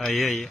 आइए आइए।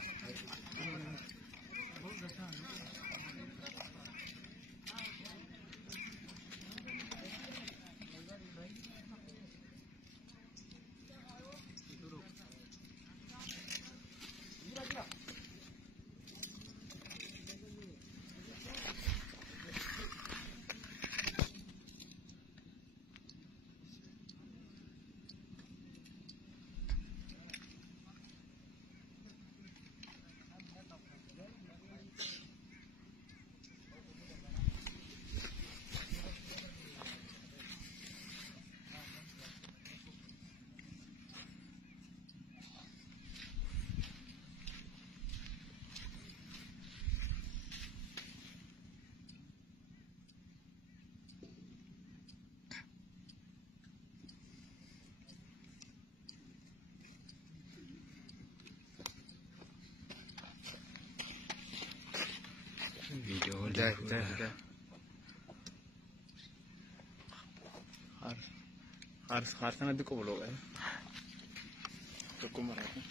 Video harus nanti kau belum kan? Cukup mereka.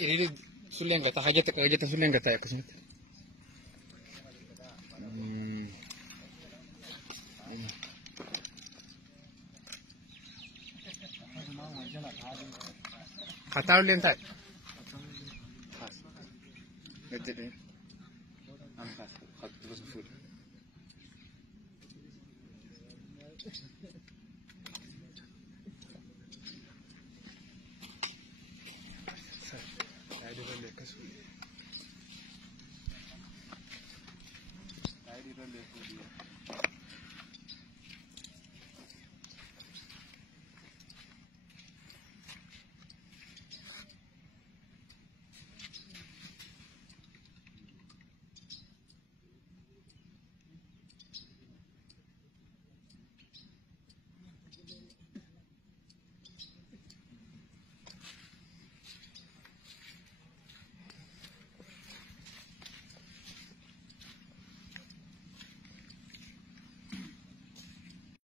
Ini sulen kata hajat sulen kata ya kesini. Kata ulen tak? Kerja deh. Angkat, kat terus full. Saya di dalam lekas. Saya di dalam lekas dia.